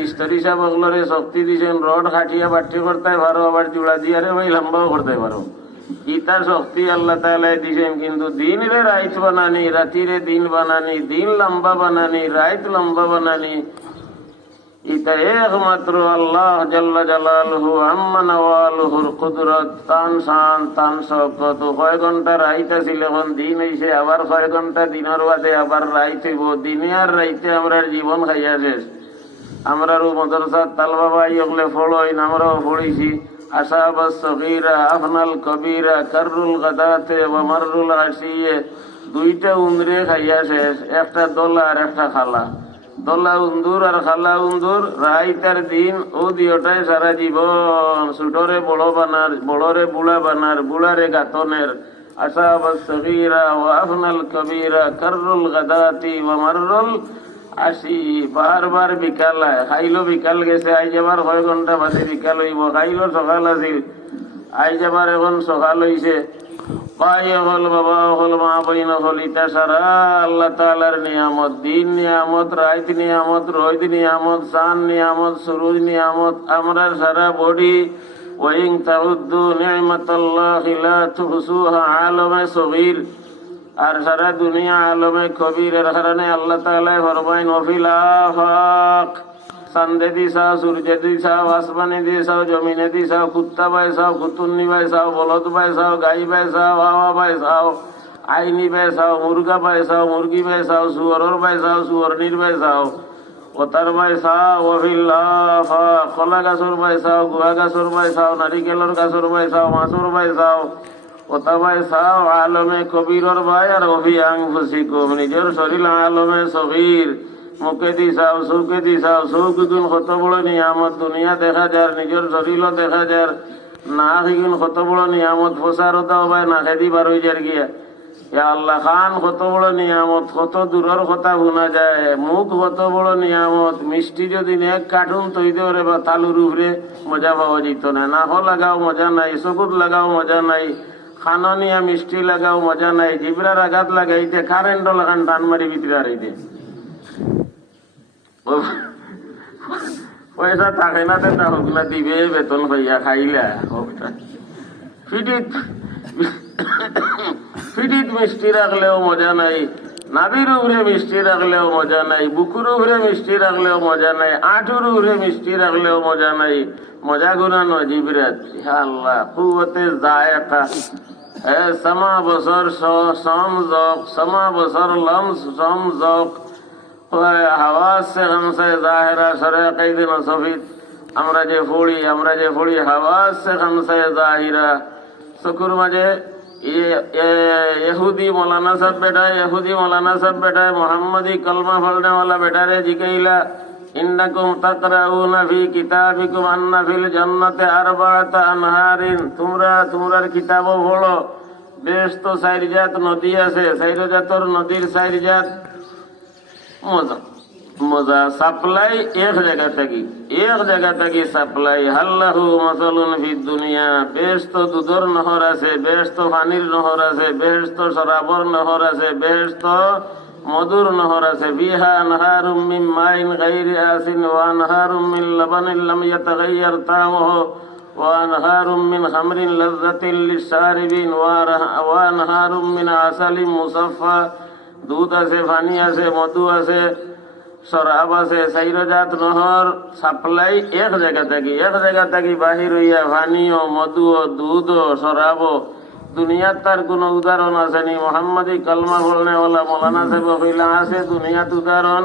মিস্ত্রি সাহেব ওগুলোরে শক্তি দিয়েছেন, রড খাটিয়া বাট্টি করতে পারো, আবার জোড়া দিয়ে ভাই লম্বাও করতে পারো। ইতার শক্তি আল্লাহ তাআলা দিয়েছেন, কিন্তু দিন রে রাইত বানানি, রাতিরে দিন বানানি, দিন লম্বা বানানি, রাইত লম্বা বানানি, ইতা একমাত্র আল্লাহ জাল্লা জালালহু আম্মা নওয়ালুহুর কুদরত, তান শান তান শওকত। কয় ঘন্টা রাইত আছিল, এখন দিন হইছে, আবার কয় ঘন্টা দিনের বাদে আবার রাইত হইব। দিনে আর রাইতে আমরা জীবন খাইয়া শেষ। আমরাও মাদ্রাসার তালবাবা ইগলে ফড়ইন, আমরাও পড়েছি। আসাবাস সগীরা আফনাল কবীরা কাররুল গাদাতে ওয়া মাররুল আশিয়ে, দুইটা উন্দরে খাইয়া শেষ, একটা দোলা আর একটা খালা। দোলা উন্দুর আর খালা উন্দুর, রাইত আর দিন ও দিওটাই সারা জীবন। ছোটরে বড় বানার, বড়রে বুড়া বানার, বুড়ারে গাতনের। আসাবাস সগীরা ওয়া আফনাল কবীরা কাররুল গাদাতি ওয়া মাররুল আসি। বারবার বিকাল খাইলো, বিকাল গেছে, আই যাবার কয় ঘন্টা বাদে বিকাল হইব। খাইলো সকাল আছিল, আই যাবার এখন সকাল হইছে। ভাই হল, বাবা হল, মা বইন হল, ইটা সারা আল্লাহ তাআলার নিয়ামত। দিন নিয়ামত, রাত নিয়ামত, রোদ নিয়ামত, চাঁদ নিয়ামত, সূরজ নিয়ামত। আমরা সারা বডি ওয়াইন তাউদ্দু নি'মাতাল্লাহি লা তুহসুহা আলমে সগীর, আর সারা দুনিয়া আলমে কবিরের কারণে আল্লাহ তাআলা ফরমাইন ওয়াফিল আফাক, চাঁদে দিছাও, সূর্যে দিছাও, আসমানে দিছাও, জমিনে দিছাও, কুত্তা বাইছাও, কুতুন্নি বাইছাও, বলদ বাইছাও, গাই বাইছাও, হাওয়া বাইছাও, আইনি বাইছাও, মুরগা বাইছাও, মুরগি বাইছাও, সুয়রর বাইছাও, সুয়রনির বাইছাও, ওতার বাইছাও। ওয়াফিল আফাক, কলা গাছর বাইছাও, গুয়া গাছর বাইছাও, নারিকেলর গাছর বাইছাও, মাছর বাইছাও, ওতা বাইছাও। আলমে কবিরর বাই আর অভি আনফুসিকুম, নিজের শরীর আলমে সগীর। মুখে দিছাও, চৌকে দিছাও, চৌক গুণ কত বড় নিয়ামত। দুনিয়া দেখা যার, নিজের শরীরও দেখা যার। না শিগুন কত বড় নিয়ামত, প্রচারতাও ভাই না খেদি বার হয়ে যার গিয়া। ইয়া আল্লাহ খান কত বড় নিয়ামত, কত দূরের কথা শোনা যায়। মুখ কত বড় নিয়ামত, মিষ্টি যদি এক কার্টুন তৈরি করে বা তালুর উপরে মজা পাওয়া যেত না। নাক লাগাও মজা নাই, চকুত লাগাও মজা নাই, খাননিয়া মিষ্টি লাগাও মজা নাই। জিবরার আঘাত লাগাইতে কারেন্ট লাগান টান মারি ভিতরে আড়াইতে। পয়সা থাকে না, তা হকলা দিবে বেতন পাইয়া খাইলা। ফিটিত ফিটিত মিষ্টি রাখলেও মজা নাই, নাবির উপরে মিষ্টি রাখলেও মজা নাই, বুকুর উপরে মিষ্টি রাখলেও মজা নাই, আঁটুর উপরে মিষ্টি রাখলেও মজা নাই। মজা গুনানো জিবরাত। আল্লাহ কুওয়াতে জায়কা, সমা বছর সম জক, সমা বছর লমস সম জক, হাওয়াস সে খামসে জাহেরা সরে কাইদিন সফিদ। আমরা যে পড়ি হাওয়াস সে খামসে জাহিরা। চকুর মাঝে ইহুদি মৌলানা সাহেব বেটায় মোহাম্মদি কলমা ফলনেওয়ালা বেটারে জিকাইলা, ইন্নাকুম তাকরাউনা ফি কিতাবিকুম আন্না ফিল জান্নাতি আরবাআতা আনহারিন, তোমরার কিতাবও পড়ো, বেহেশত 4 জাত নদী আছে, 4 জাতর নদীর 4 জাত মজা সাপ্লাই এক জায়গা থেকে সাপ্লাই। হাল্লাহু মাসালুন ফি দুনিয়া, বেহেশত দুধর নহর আছে, বেহেশত পানির নহর আছে, বেহেশত শরাবর নহর আছে, বেহেশত মধুর নহর আছে। ফিহা আনহারুম মিন মাইন গায়রি আসিন ওয়া আনহারুম মিন লাবানিন লাম ইয়াতাগায়্যার তা'মুহু ওয়া আনহারুম মিন খামরিন লাযযাতিন লিশ-শারিবিন ওয়া আনহারুম মিন আসালিন মুসাফফা। দুধ আছে, পানি আছে, মধু আছে, শরাব আছে, 4 জাত নহর সাপ্লাই এক জায়গা থেকে বাহির হইয়া পানিও, মধুও, দুধও, শরাবও। দুনিয়ার তার কোন উদাহরণ আসেনি। মোহাম্মদী কলমা বলনেওয়ালা মৌলানা সাহেব কইলা আছে দুনিয়াত উদাহরণ।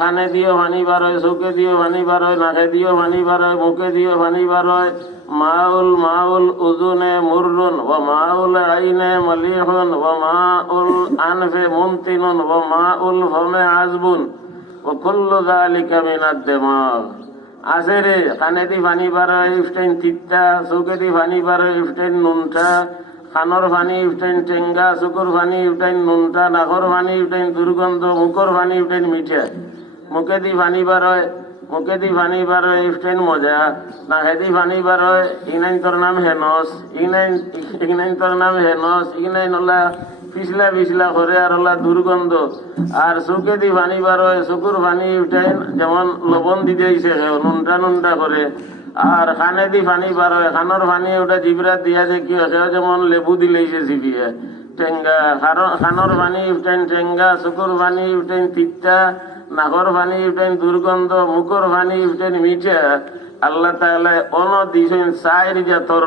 খানে দিও পানি বার হয়, চৌকে দিও পানি বার হয়, নাকে দিও পানি বার হয়, মুখে দিও পানি বার হয়। মাউল উজুনে মুররুন ও মাউল আইনে মালিহুন ও মাউল আনফে মুমতিনুন ও মাউল ফমে আজবুন ও কুল্লু যালিকা মিনাদ দিমাগ। আছে রে, কানে দি পানি বার হয় ইফটাইন তিতা, চৌকে দি পানি বার হয় ইফটাইন নুনটা, খানোর পানি ইফটাইন টেঙ্গা, চকুর পানি ইফটাইন নুনটা, নাকর পানি ইফটাইন দুর্গন্ধ, মুখর পানি ইফটাইন মিঠা। মুখে দি পানি বার হয় ইফটাইন মজা, নাকে দি পানি বার হয় ইগনাইন তোর নাম হেনস, ইগনাইন তোর নাম হেনস, ইগনাইন ওলা পিছলা পিছলা করে আর ওলা দুর্গন্ধ আর চোখে দি পানি বার হয় চকুর পানি উঠাই যেমন লবণ দিতে দিয়েছে নুনটা নুনটা করে আর খানে দি পানি বার হয় খানোর পানি ওটা জিবরা দিয়া যে কি হয় যেমন লেবু দিলেইছে জিবিয়ে টেঙ্গা খানোর পানি উঠেন টেঙ্গা চকুর পানি উঠেন তিতা নাকর পানি উঠেন দুর্গন্ধ মুখর পানি উঠেন মিঠা আল্লাহ তাআলা অন দিছেন চার জাতর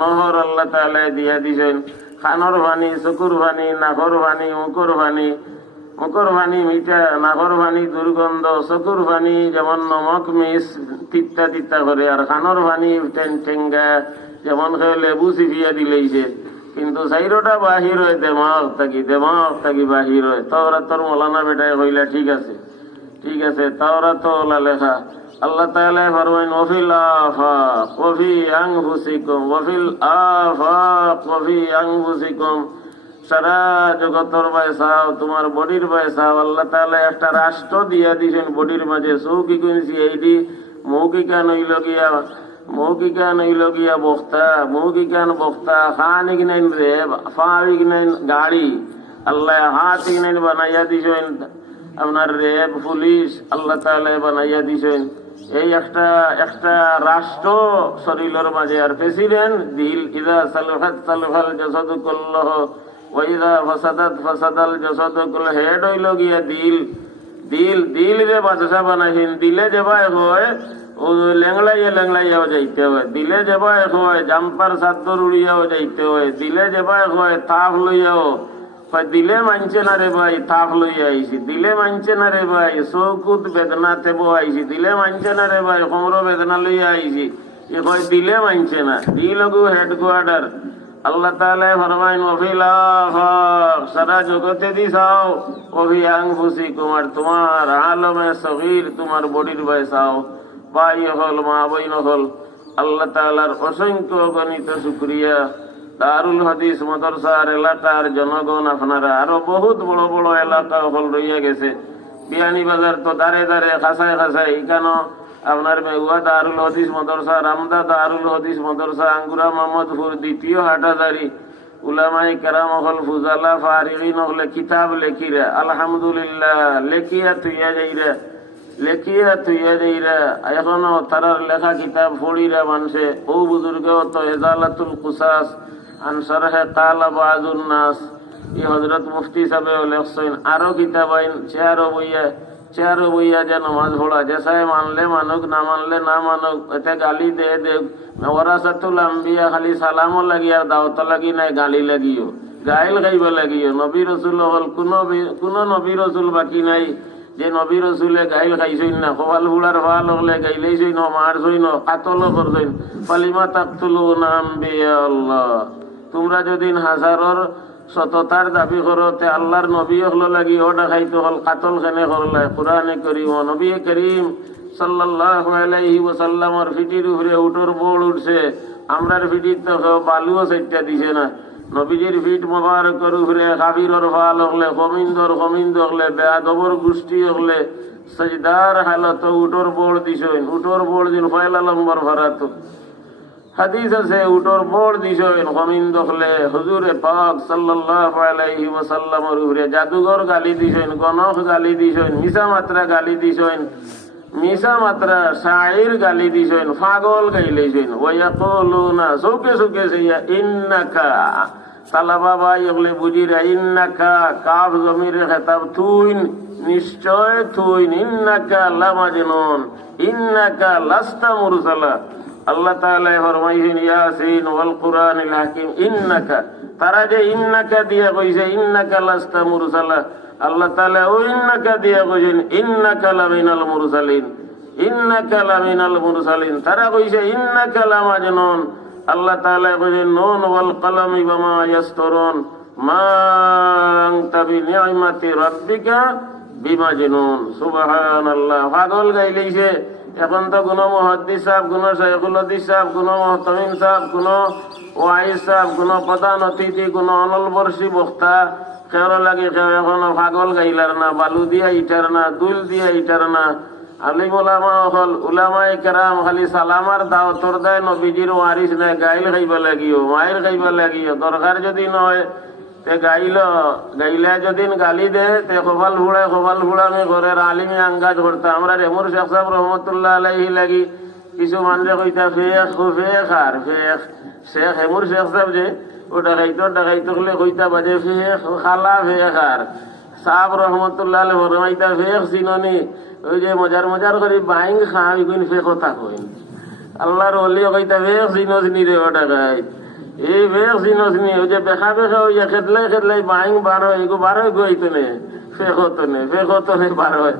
নহর আল্লাহ তাআলা দিয়া দিছেন খানোর পানি চকুর পানি নাকর পানি মুখর পানি মিঠা নাকর পানি দুর্গন্ধ চকুর পানি যেমন নমক মিস তিতা তিতা করে আর খানোর পানি উঠেন টেঙ্গা যেমন লেবু চিপিয়া দিলেইছে কিন্তু চাইরোটা বাহির হয় দেমাগ থাকি বাহির হয় তোরা তোর মৌলানা বেটায় হইলা ঠিক আছে তোরা তো ওলা লেখা আল্লাহ তাআলা ফরমাইন ওয়াফিল আফাক ওয়াফি আনফুসিকুম সারা জগতের বয়সাও তোমার বডির বয়সাও আল্লাহ তাআলা একটা রাষ্ট্র দিয়া দিয়েছেন বডির মাঝে চৌকি কিনছি এইটি মৌখিকা নইল গিয়া বক্তা খান ইগনাইন রেব ফা ইগনাইন গাড়ি আল্লাহ হাত ইগনাইন বানাইয়া দিছেন আপনার রেব পুলিশ আল্লাহ তাআলা বানাইয়া দিছেন এই একটা রাষ্ট্র শরীরের মাঝে আর প্রেসিডেন্ট দিল ইদা সালফাল জাসাদু কুল্লুহু ওয়া ইদা ফাসাদাল জাসাদু কুল্লুহু হেড হইল গিয়া দিল রে বাদশা বানাইছেন দিলে যেবাই হয় ও লেংলাইয়াও যাইতে হয় দিলে যেবাই হয় জাম্পার চাদর উড়িয়াও যাইতে হয় দিলে যেবাই হয় তাপ লইয়াও দিলে মানছে না রে ভাই তাপ লইয়া আইছি দিলে মানছে না রে ভাই চৌকুত বেদনা তেব আইছি দিলে মানছে না রে ভাই কোমর বেদনা লইয়া আইছি এ কয় দিলে মানছে না দিলগু হেডকোয়ার্টার আল্লাহ তাআলা ফরমাইন ওয়াফিল আফাক সারা জগতে দিছাও ওফি আনফুসিকুম আর তোমার আলমে সগীর তোমার বডির বয়সাও ভাই হল মা বইন হল আল্লাহ তাআলার অসংখ্য গণিত শুকরিয়া দারুল হাদিস মাদ্রাসার এলাকার জনগণ আপনারা আরো বহুত বড় বড় এলাকা হল রইয়া গেছে বিয়ানীবাজার তো দাঁড়ে খাসায় এখানে আপনার মেগুয়া দারুল হাদিস মাদ্রাসা রামদা দারুল হাদিস মাদ্রাসা আঙ্গুরা মোহাম্মদপুর দ্বিতীয় হাটাদারি উলামায়ে কেরাম হল ফুজালা ফারিগিন হলে কিতাব লেখিরা আলহামদুলিল্লাহ লেখিয়া যাইরা এখনো তারার লেখা কিতাব পড়িরা মানুষে ও বুজুর্গ তো এজালাতুল কুসাস আনসারহে কালা বাজুন নাস ই হযরত মুফতি সাহেব লেখছেন আরো কিতাব আইন চেয়ারো বইয়া যে নমাজ পড়া যেসায় মানলে মানুক না মানলে না মানুক এতে গালি দে ওয়ারাসাতুল আম্বিয়া খালি সালামও লাগি আর দাওয়াত লাগি নাই গালি লাগিও গাইল গাইব লাগিও নবী রাসূল হল কোন নবী রাসূল বাকি নাই যে নবী রসুলে গাইল খাইছইন না কপাল বুড়ার ভাল হলে গাইলেইছইন মারছইন কাতল করছইন পালিমা তাকতুলুনা আম্বিয়া আল্লাহ তোমরা যদি হাজারর সততার দাবি করো তে আল্লাহর নবী হলো লাগি ওটা খাইতে হল কাতল খানে করলে কুরআনে কারীম নবী করিম সাল্লাল্লাহু আলাইহি ওয়াসাল্লামের ফিটির উপরে উটর বোল উঠছে আমরার ফিটির তো বালুও সাইটটা দিছে না নবীজির ফিট মোবারকের উপরে কাবিরর ফাল হলে কমিন্দ হলে বেয়াদবর গোষ্ঠী হলে সজদার হালত উটর বোড় দিছইন উটর বোড় দিন পয়লা নম্বর ভরাত হাদিস আছে উটর বোড় দিছইন কমিন্দ হলে হুজুরে পাক সাল্লাল্লাহু আলাইহি ওয়াসাল্লামের উপরে জাদুঘর গালি দিছইন গণক গালি দিছইন মিছা মাত্রা গালি দিছইন মিশা মাত্রা শাইর গালি দিছইন পাগল গাইলেছইন ওয়ায়াকুলুনা সুকে সাইয়া ইন্নাকা সালাবা ভাই ওগুলো বুঝিরা ইন্নাকা কাফ জমির খেতাব তুইন নিশ্চয় তুইন ইন্নাকা লামাজনুন ইন্নাকা লাস্তা মুরসালা আল্লাহ তাআলা ফরমাইছেন ইয়াসিন ওয়াল কুরআনিল হাকিম ইন্নাকা তারা যে ইন্নাকা দিয়া কইছে ইন্নাকা লাস্তা মুরসালা আল্লাহ তাআলা ও ইন্নাকা দিয়া কইছেন ইন্নাকা লামিনাল মুরসালিন তারা কইছে ইন্নাকা লামাজনুন আল্লাহ তাআলা কইছেন নুন ওয়াল কলামি ওয়ামা ইয়াসতুরুন মা আনতা বিনিআমাতি রাব্বিকা বিমাজনুন সুবহানাল্লাহ পাগল গাইলেছে এখন তো কোন মুহাদ্দিস সাহেব কোন শাইখুল হাদিস সাহেব কোন মুহতামিম সাহেব কোন ওয়াইজ সাহেব কোন প্রধান অতিথি কোন অনলবর্ষী বক্তা কেউ লাগে কেউ এখনো পাগল গাইলার না বালু দিয়া ইটার না দুল দিয়া ইটার না আলিম উলামা হল উলামায়ে কেরাম খালি সালামার দাওয়াতর দেয় নবীজির ওয়ারিস নাই গাইল খাইবা লাগিও মায়ের খাইবা লাগিও দরকার যদি নয় তে গাইলা যদিন গালি দে তে কপাল ফুড়ামি ঘরের আলিমি আঙ্গাজ করতে আমরা রেমুর শেখ সাহেব রহমতুল্লাহ আলাইহি লাগি কিছু মানুষে কইতা ফেক আর ফেক শেখ হেমুর শেখ সাহেব যে ও ডাকাইতো হলে কইতা বাজে ফেক খালা ফেক আর সাহেব রহমতুল্লাহ আলাইহি ফরমাইতা ফেক চিননি ওই যে মজার করে বাইং খাওয়াই কইন ফেক কথা কইন আল্লাহর ওলি কইতা ফেক চিনসনি রে ও ডাকাই এই ফেক চিনসনি ওই যে বেখা ওই খেদলাই বাইং বার হয় এগো বার হয় গইতো নে ফেকতো নে বার হয়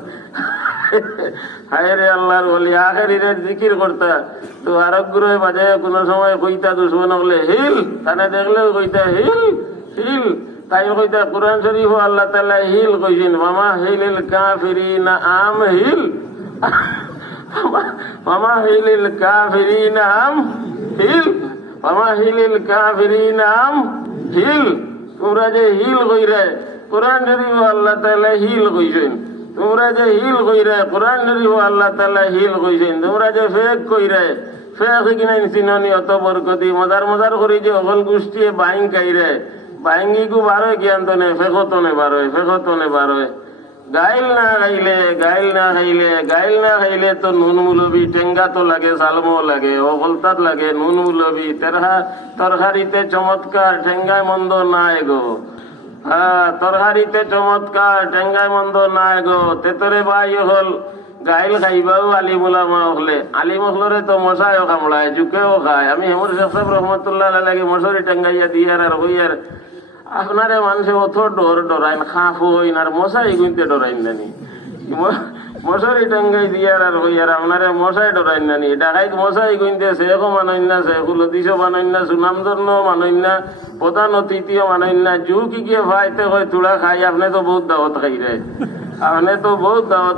হায় রে আল্লাহর ওলি আখেরি রে জিকির করতা তো আরোগ্য বাজে কোনো সময় কইতা দুশ্মন হলে হিল তানে দেখলে কইতা হিল তাই কইতা কোরআন শরীফ আল্লাহ তাআলা হিল কইছেন মামা হিলিল কাফিরিনা আম হিল মামা হিলিল কাফিরিনা আম হিল মামা হিলিল কাফিরিনা আম হিল তোমরা যে হিল কইরে কোরআন শরীফ আল্লাহ তাআলা হিল কইছেন তোমরা যে হিল কইরে কোরআন শরীফ আল্লাহ তাআলা হিল কইছেন তোমরা যে ফেক কইরে ফেক কিনা চিননি অত বরকতি মজার করি যে অকল গোষ্ঠী বাইং কাইরে বাইঙ্গি গু বারো জ্ঞান তো নে ফেকতো নে বারোয় গাইল না খাইলে তো নুন মুলবি টেঙ্গা তো লাগে সালমো লাগে অকলতাত লাগে নুন মুলবি তরকারিতে চমৎকার টেঙ্গায় মন্দ নাই গো তরকারিতে চমৎকার টেঙ্গায় মন্দ নাই গো তেতরে বাই হল গাইল খাইবাও আলিমুলামা হলে আলিম হলরে তো মশাইও কামড়ায় জুকেও খায় আমি হেমুর শেখ সাহেব রহমতুল্লাহ লাগে মশারি টাঙ্গাইয়া দিয়ার আর হইয়ার আপনারে মানুষে অত ডরাইন খাফ হইন আর মশাই গুনতে ডরাইন নানি মশারি টাঙ্গাই দিয়ার আর হইয়ার আপনারে মশাই ডরাইন নানি ডাকাইত মশাই গুনতে শেখও মানইন না শেখুল হদিসও মানইন না সুনামধন্য মানইন না প্রধান অতিথিও মানইন না জু কি গিয়ে ভাইতে হয় তুড়া খাই আপনি তো বহুত দাওয়াত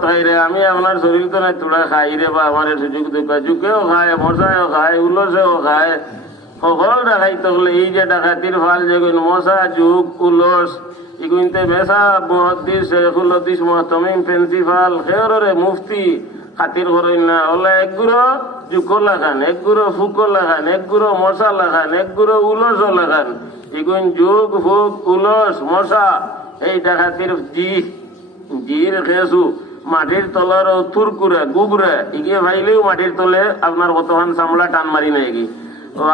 খাই রে আমি আপনার শরীর তো নাই তুড়া খাই রে বা আমার সুযোগ দুঃখ জুকেও খায় মশাইও খায় উলসেও খায় সকল ডাকাইতে হলে এই যে ডাকাতির ফাল যেগুন মশা যুগ উলস ইগুনতে বেসা মহাদ্দিস শেখুল হদিস মহতমিম প্রিন্সিপাল খেয়রে মুফতি খাতির করেন না হলে এক গুঁড়ো জুকো লাগান এক গুঁড়ো ফুকো লাগান এক গুঁড়ো মশা লাগান এক গুঁড়ো উলসও লাগান ইগুন যুগ ফুক উলস মশা এই ডাকাতির জির খেসু মাটির তলার থুরকুরা গুবরা ইগিয়ে ভাইলেও মাটির তলে আপনার কতখান চামড়া টান মারি নাই গি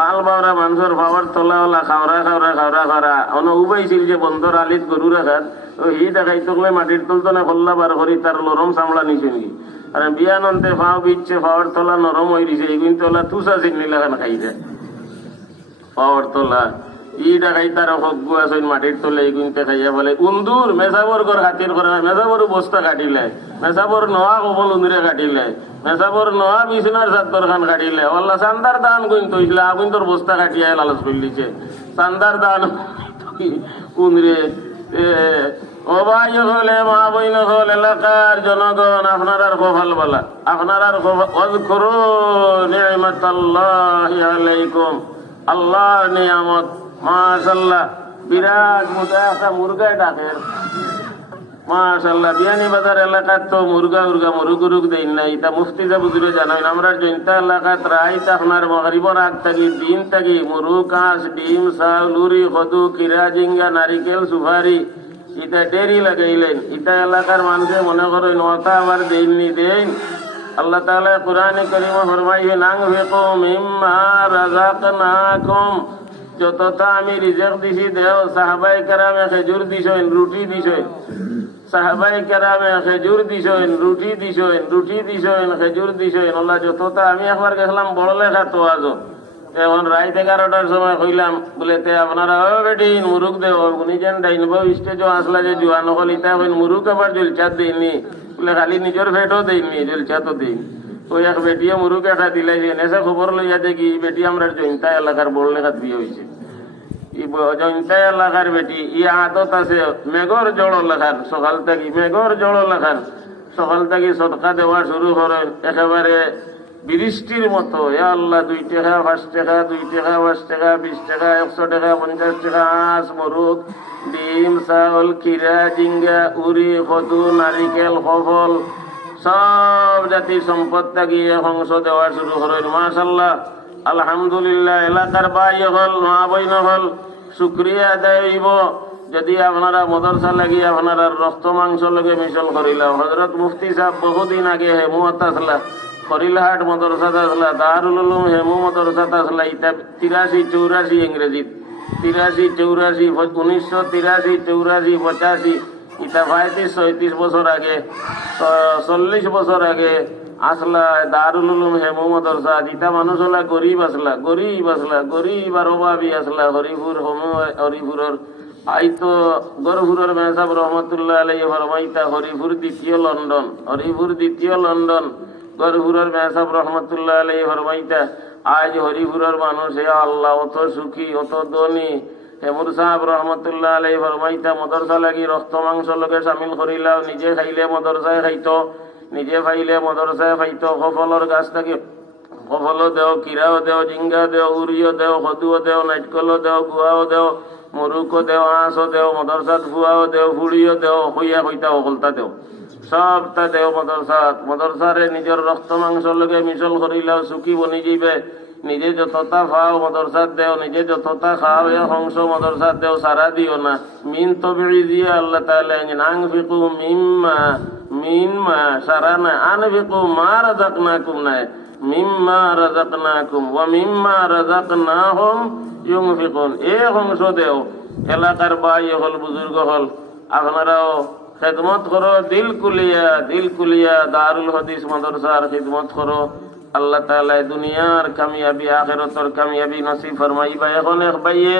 আল বাওরা মানুষের ভাবার তলা ওলা খাওয়া অন উবাইছিল যে বন্ধর আলিত গরু রাখার হি দেখাই তকলে মাটির তল তো না খোল্লা বার করি তার নরম চামড়া নিছে নাকি আর বিয়ানন্তে ফাও বিচ্ছে ফাওয়ার তলা নরম হয়ে দিছে এগুন তলা তুষা চিনি লাগান খাই যায় পাওয়ার তলা ই ডাকাই তার হজ্ঞ আছে মাটির তলে এগুনতে খাইয়া বলে উন্দুর মেসাবর ঘর হাতির করে মেসাবর বস্তা কাটিলে মেসাবর নোয়া কবল উন্দুরে কাটিলে মেসাবর নোয়া বিছনার চাদর খান কাটিলে ওল্লা চান্দার দান গুণ তৈছিল আগুন তোর বস্তা কাটিয়া লালচ করলিছে চান্দার দান উন্দুরে ও ভাই হলে মা বইন হল এলাকার জনগণ আপনার আর কপাল বলা আপনার আর করো নিয়ামতাল্লাহি আলাইকুম আল্লাহর নিয়ামত মাশাআল্লাহ বিরাট মোটা একটা মুরগায় ডাকের মাশাআল্লাহ বিয়ানি বাজার এলাকার তো মুরুগ দেন না এটা মুফতি সাহেব হুজুরে জানাই আমরা জয়ন্তা এলাকাত রাইত আপনার মাগরিবর আগ থাকি দিন থাকি মুরু কাঁচ ডিম চাউল লুরি কদু কিরা জিঙ্গা নারিকেল সুপারি ইটা ডেরি লাগাইলেন ইটা এলাকার মানুষে মনে করে নটা আবার দেননি দেন আল্লাহ তাআলা কোরআনে কারিমে ফরমাইবেন আনফিকু মিম্মা রাযাকনাকুম যতটা আমি রিজিক দিছি দেও সাহাবায়ে কেরামে খেজুর দিছেন রুটি দিছেন সাহাবায়ে কেরামে খেজুর দিছেন রুটি দিছেন খেজুর দিছেন আল্লাহ যতটা আমি একবার গেছিলাম বড় লেখা তো আজ এখন রাত 11টার সময় কইলাম বলে তে আপনারা ও বেটি মুরুগ দেও নিজেন ডাইনব স্টেজও আসলা যে জোয়ান হল ইতা কইন মুরুগ আবার জলচা দেইনি বলে খালি নিজের ফেটও দেইনি জলচা তো দেই ওই এক বেটিয়ে মুরুগ একটা দিলাই এসে খবর লইয়া দেখি বেটি আমরা জয়ন্তা এলাকার বড় লেখাত বিয়ে হয়েছে জয়ন্তা এলাকার বেটি ই আদত আছে মেঘর জড় লেখান সকাল থেকে সদকা দেওয়া শুরু করেন একেবারে বৃষ্টির মতো আল্লাহ 2 টাকা 5 টাকা 2 টাকা 5 টাকা 20 টাকা 100 টাকা 50 টাকা হাঁস মুরগ ডিম চাউল কিরা জিঙ্গা উরি কদু নারিকেল ফল সব জাতির সম্পদ থাকিয়ে অংশ দেওয়া শুরু করেন মাশাআল্লাহ আলহামদুলিল্লাহ এলাকার ভাই হল মা বইন হল শুক্রিয়া আদায় হইব যদি আপনারা মদরসা লাগিয়ে আপনারা রক্ত মাংস লগে মিশল করিলাম। হজরত মুফতি সাহেব বহুদিন আগে হেমুয়াত আসলা, খরিলহাট মদরসাত আসলা, দারুল উলুম হেমু মদরসাত আসলা। ইটা 83-84 ইংরেজিত, 83-84, 1983-84, 85, ইটা 35-36 বছর আগে, 40 বছর আগে আসলা দারুল উলুম হেমু মদরসা। ইটা মানুষ হলা গরিব আসলা, গরিব আর অভাবী আসলা। হরিপুর হোমু হরিপুরের আইতো গরপুরের মেহসাব রহমতুল্লাহ আলাইহি ফরমাইতা হরিপুর দ্বিতীয় লন্ডন, হরিপুর দ্বিতীয় লন্ডন। গরপুরের মেহসাব রহমতুল্লাহ আলাইহি ফরমাইতা আজ হরিপুরের মানুষ হে আল্লাহ অত সুখী, অত ধনী। হেমুর সাহেব রহমতুল্লাহ আলাইহি ফরমাইতা মদরসা লাগি রক্ত মাংস লোকে সামিল করিলাও। নিজে খাইলে মদরসায় খাইতো, নিজে খাইলে মদরসায় খাইতো। কফলর গাছ থাকি কফলও দেও, কিরাও দেও, জিঙ্গা দেও, উড়িও দেও, কদুও দেও, নাটকলও দেও, গুয়াও দেও, মরুকও দেও, আঁশও দেও, মদরসাত ফুয়াও দেও, ফুড়িও দেও, হইয়া হইতা অকলতা দেও, সবটা দেও মদরসাত। মদরসারে নিজের রক্ত মাংস লগে মিশল করিলাও, সুখী বনি যাইবে। নিজে যতটা খাও মদরসাত দেও, নিজে যতটা খাও এ অংশ মদরসাত দেও, সারা দিও না। মিন তবিড়ি দিয়ে আল্লাহ তাআলা আনফিকু মিম্মা সারা না, আনফিকু মা রাযাকনাকুম নাই, মিম্মা রাযাকনাকুম ওয়া মিম্মা রাযাকনাহুম ইউনফিকুন। এ অংশ দেও। এলাকার ভাই হল, বুজুর্গ হল, আপনারাও খেদমত করো, দিল কুলিয়া দারুল হদিস মাদ্রাসার খিদমত করো। আল্লাহ তাআলা দুনিয়ার কামিয়াবি আখিরাতের কামিয়াবি নসিব ফরমাইবা। এখন এক ভাইয়ে